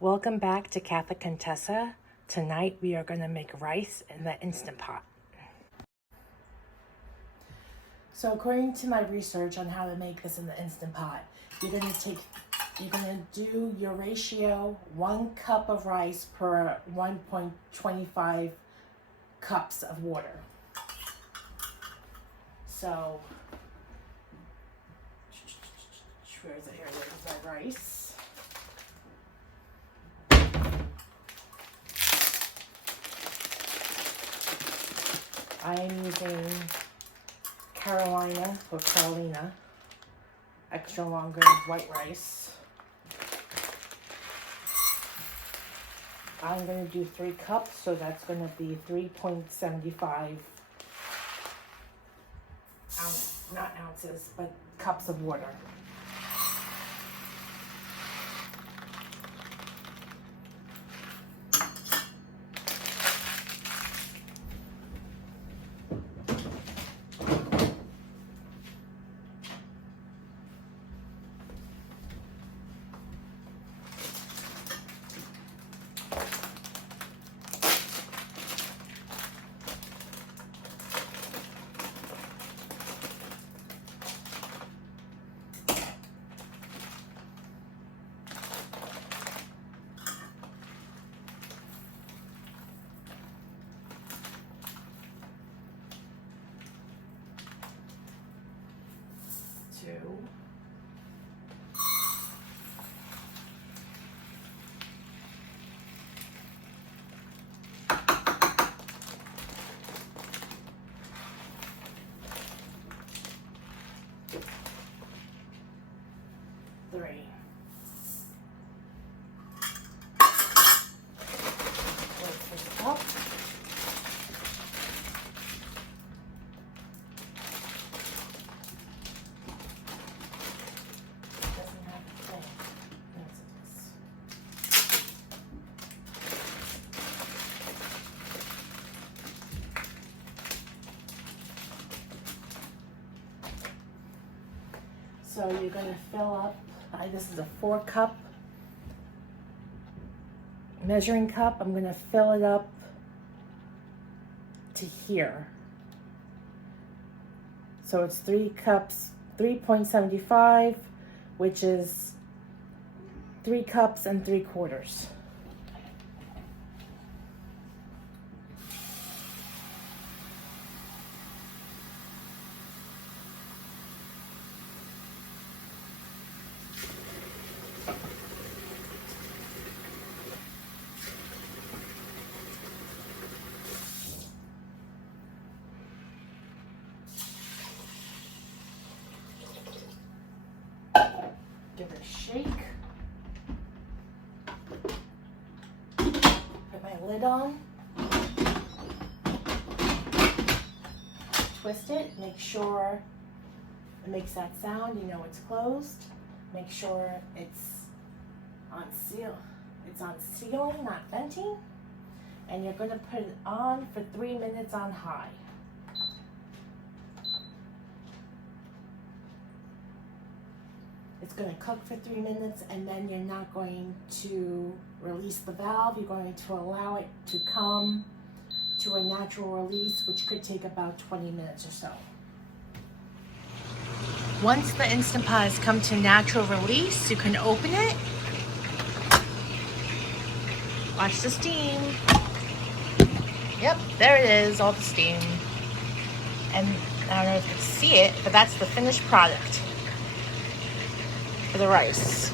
Welcome back to Catholic Contessa. Tonight we are going to make rice in the Instant Pot. So according to my research on how to make this in the Instant Pot, you're going to do your ratio 1 cup of rice per 1.25 cups of water. So, where's it here? There's my rice. I'm using Carolina or Carolina extra long grain white rice. I'm going to do 3 cups, so that's going to be 3.75 not ounces, but cups of water. Two. Three. Up. So you're going to fill up, this is a 4-cup measuring cup. I'm going to fill it up to here. So it's 3 cups, 3.75, which is 3 cups and 3/4. Give it a shake. Put my lid on. Twist it. Make sure it makes that sound. You know it's closed. Make sure it's on seal. It's on sealing, not venting. And you're going to put it on for 3 minutes on high. It's going to cook for 3 minutes, and then you're not going to release the valve. You're going to allow it to come to a natural release, which could take about 20 minutes or so. Once the Instant Pot has come to natural release, you can open it. Watch the steam. Yep, there it is, all the steam. And I don't know if you can see it, but that's the finished product for the rice.